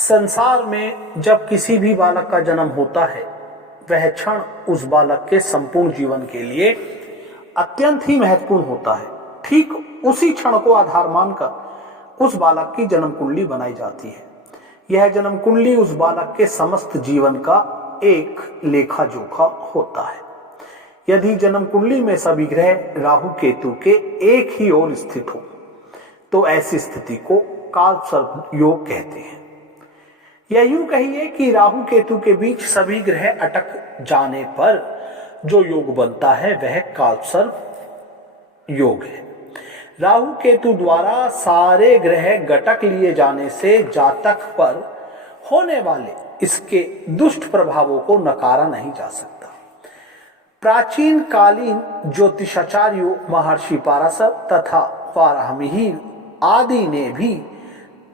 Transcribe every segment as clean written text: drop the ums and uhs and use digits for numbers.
संसार में जब किसी भी बालक का जन्म होता है, वह क्षण उस बालक के संपूर्ण जीवन के लिए अत्यंत ही महत्वपूर्ण होता है। ठीक उसी क्षण को आधार मानकर उस बालक की जन्म कुंडली बनाई जाती है। यह जन्म कुंडली उस बालक के समस्त जीवन का एक लेखा जोखा होता है। यदि जन्म कुंडली में सभी ग्रह राहु केतु के एक ही ओर स्थित हो तो ऐसी स्थिति को कालसर्प योग कहते हैं। या यूं कहिए कि राहु केतु के बीच सभी ग्रह अटक जाने पर जो योग बनता है वह कालसर्प योग है। राहु केतु द्वारा सारे ग्रह गटक लिए जाने से जातक पर होने वाले इसके दुष्ट प्रभावों को नकारा नहीं जा सकता। प्राचीन कालीन ज्योतिषाचार्यों महर्षि पाराशर तथा वाराहमिहिर आदि ने भी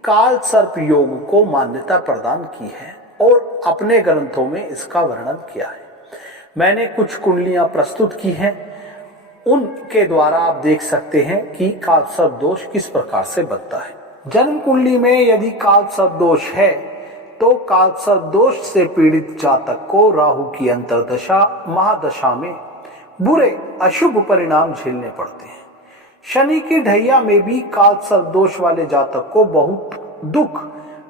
कालसर्प योग को मान्यता प्रदान की है और अपने ग्रंथों में इसका वर्णन किया है। मैंने कुछ कुंडलियां प्रस्तुत की हैं, उनके द्वारा आप देख सकते हैं कि कालसर्प दोष किस प्रकार से बनता है। जन्म कुंडली में यदि कालसर्प दोष है तो कालसर्प दोष से पीड़ित जातक को राहु की अंतर्दशा महादशा में बुरे अशुभ परिणाम झेलने पड़ते हैं। शनि की ढैया में भी कालसर्प दोष वाले जातक को बहुत दुख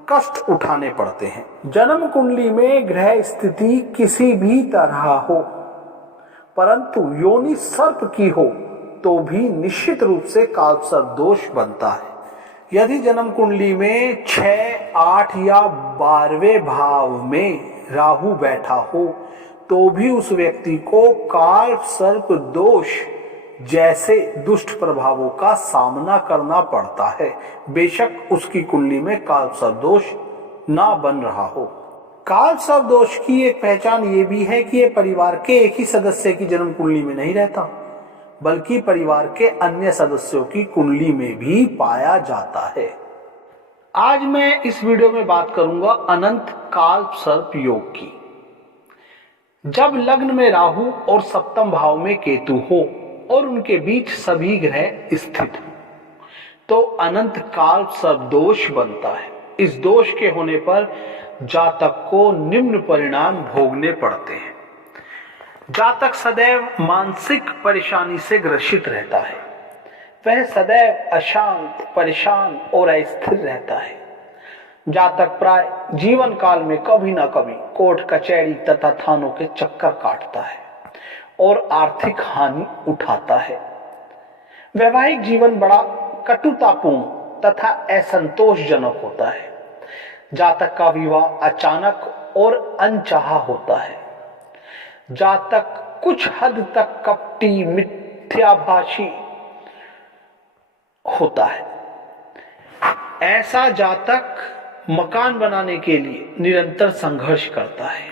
कष्ट उठाने पड़ते हैं। जन्म कुंडली में ग्रह स्थिति किसी भी तरह हो, परंतु योनि सर्प की हो तो भी निश्चित रूप से कालसर्प दोष बनता है। यदि जन्म कुंडली में 6, 8 या 12वें भाव में राहु बैठा हो तो भी उस व्यक्ति को कालसर्प दोष जैसे दुष्ट प्रभावों का सामना करना पड़ता है, बेशक उसकी कुंडली में कालसर्प दोष ना बन रहा हो। कालसर्प दोष की एक पहचान ये भी है कि ये परिवार के एक ही सदस्य की जन्म कुंडली में नहीं रहता, बल्कि परिवार के अन्य सदस्यों की कुंडली में भी पाया जाता है। आज मैं इस वीडियो में बात करूंगा अनंत कालसर्प योग की। जब लग्न में राहु और सप्तम भाव में केतु हो और उनके बीच सभी ग्रह स्थित हो तो अनंत कालसर्प दोष बनता है। इस दोष के होने पर जातक को निम्न परिणाम भोगने पड़ते हैं। जातक सदैव मानसिक परेशानी से ग्रसित रहता है। वह सदैव अशांत, परेशान और अस्थिर रहता है। जातक प्राय जीवन काल में कभी न कभी कोर्ट कचहरी तथा थानों के चक्कर काटता है और आर्थिक हानि उठाता है। वैवाहिक जीवन बड़ा कटुतापूर्ण तथा असंतोषजनक होता है। जातक का विवाह अचानक और अनचाहा होता है। जातक कुछ हद तक कपटी, मिथ्याभाषी होता है। ऐसा जातक मकान बनाने के लिए निरंतर संघर्ष करता है।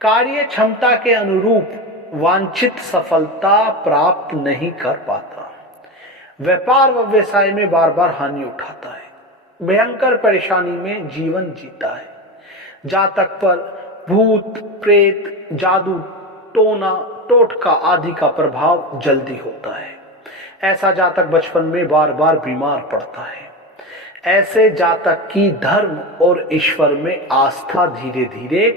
कार्य क्षमता के अनुरूप वांछित सफलता प्राप्त नहीं कर पाता। व्यापार व व्यवसाय में बार बार हानि उठाता है। भयंकर परेशानी में जीवन जीता है। जातक पर भूत, प्रेत, जादू, टोना, टोटका आदि का प्रभाव जल्दी होता है। ऐसा जातक बचपन में बार बार बीमार पड़ता है। ऐसे जातक की धर्म और ईश्वर में आस्था धीरे धीरे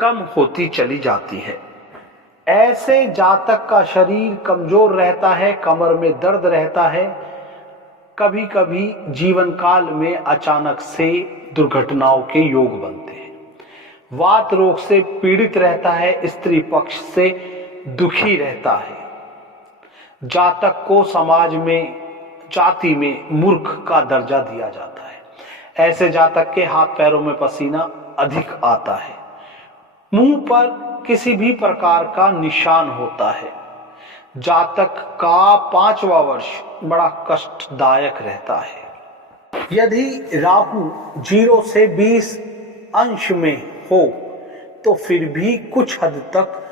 कम होती चली जाती है। ऐसे जातक का शरीर कमजोर रहता है, कमर में दर्द रहता है। कभी कभी जीवन काल में अचानक से दुर्घटनाओं के योग बनते हैं। वात रोग से पीड़ित रहता है। स्त्री पक्ष से दुखी रहता है। जातक को समाज में, जाति में मूर्ख का दर्जा दिया जाता है। ऐसे जातक के हाथ पैरों में पसीना अधिक आता है। मुंह पर किसी भी प्रकार का निशान होता है। जातक का 5वां वर्ष बड़ा कष्टदायक रहता है। यदि राहु 0 से 20 अंश में हो तो फिर भी कुछ हद तक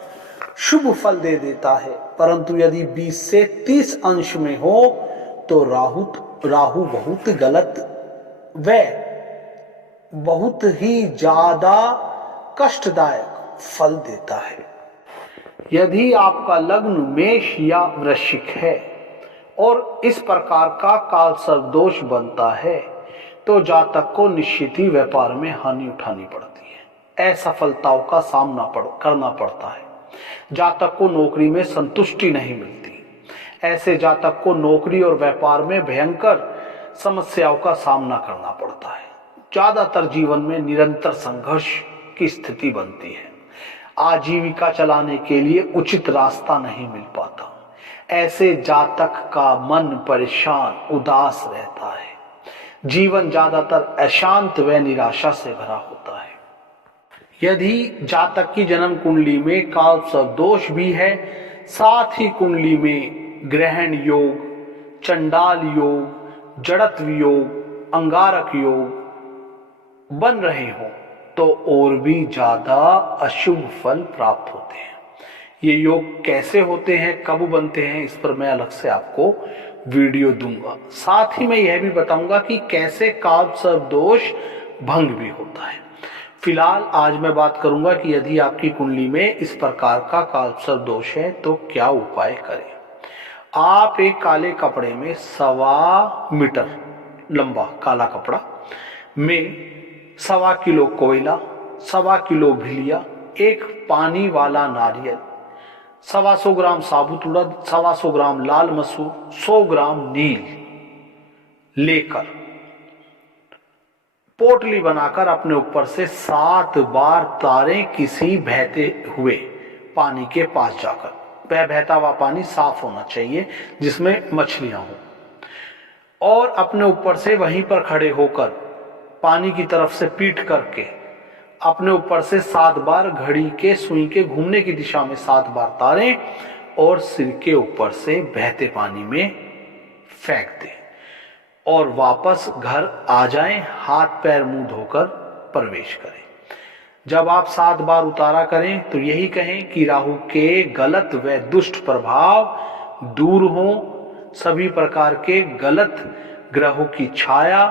शुभ फल दे देता है, परंतु यदि 20 से 30 अंश में हो तो राहु बहुत गलत व बहुत ही ज्यादा कष्टदायक फल देता है। यदि आपका लग्न मेष या वृश्चिक है और इस प्रकार का कालसर्प दोष बनता है तो जातक को निश्चित ही व्यापार में हानि उठानी पड़ती है, असफलताओं का सामना करना पड़ता है। जातक को नौकरी में संतुष्टि नहीं मिलती। ऐसे जातक को नौकरी और व्यापार में भयंकर समस्याओं का सामना करना पड़ता है। ज्यादातर जीवन में निरंतर संघर्ष की स्थिति बनती है। आजीविका चलाने के लिए उचित रास्ता नहीं मिल पाता। ऐसे जातक का मन परेशान, उदास रहता है। जीवन ज्यादातर अशांत व निराशा से भरा होता है। यदि जातक की जन्म कुंडली में कालसर्प दोष भी है, साथ ही कुंडली में ग्रहण योग, चंडाल योग, जड़त्व योग, अंगारक योग बन रहे हो तो और भी ज्यादा अशुभ फल प्राप्त होते हैं। ये योग कैसे होते हैं, कब बनते हैं, इस पर मैं अलग से आपको वीडियो दूंगा। साथ ही मैं यह भी बताऊंगा कि कैसे कालसर्प दोष भंग भी होता है। फिलहाल आज मैं बात करूंगा कि यदि आपकी कुंडली में इस प्रकार का कालसर्प दोष है तो क्या उपाय करें। आप एक काले कपड़े में 1.25 मीटर लंबा काला कपड़ा में 1.25 किलो कोयला, 1.25 किलो भिलिया, एक पानी वाला नारियल, 125 ग्राम साबुत उड़द, 125 ग्राम लाल मसूर, 100 ग्राम नील लेकर पोटली बनाकर अपने ऊपर से 7 बार तारें किसी बहते हुए पानी के पास जाकर। वह बहता हुआ पानी साफ होना चाहिए जिसमें मछलियां हो, और अपने ऊपर से वहीं पर खड़े होकर पानी की तरफ से पीठ करके अपने ऊपर से 7 बार घड़ी के सुई के घूमने की दिशा में 7 बार तारें और सिर के ऊपर से बहते पानी में फेंक दें और वापस घर आ जाएं। हाथ पैर मुंह धोकर प्रवेश करें। जब आप 7 बार उतारा करें तो यही कहें कि राहु के गलत व दुष्ट प्रभाव दूर हो, सभी प्रकार के गलत ग्रहों की छाया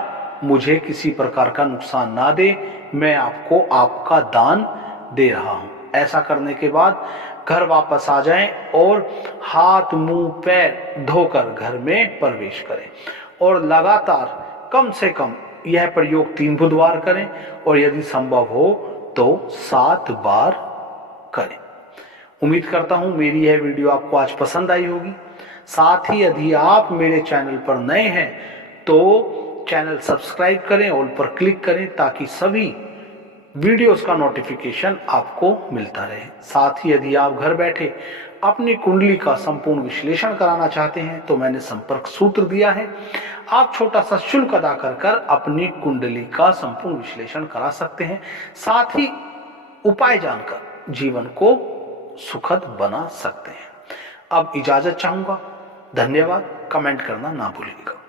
मुझे किसी प्रकार का नुकसान ना दे, मैं आपको आपका दान दे रहा हूं। ऐसा करने के बाद घर वापस आ जाएं और हाथ मुंह पैर धोकर घर में प्रवेश करें और लगातार कम से कम यह प्रयोग 3 बुधवार करें और यदि संभव हो तो 7 बार करें। उम्मीद करता हूं मेरी यह वीडियो आपको आज पसंद आई होगी। साथ ही यदि आप मेरे चैनल पर नए हैं तो चैनल सब्सक्राइब करें, ऑल पर क्लिक करें ताकि सभी वीडियोस का नोटिफिकेशन आपको मिलता रहे। साथ ही यदि आप घर बैठे अपनी कुंडली का संपूर्ण विश्लेषण कराना चाहते हैं तो मैंने संपर्क सूत्र दिया है। आप छोटा सा शुल्क अदा कर अपनी कुंडली का संपूर्ण विश्लेषण करा सकते हैं। साथ ही उपाय जानकर जीवन को सुखद बना सकते हैं। अब इजाजत चाहूंगा। धन्यवाद। कमेंट करना ना भूलिएगा।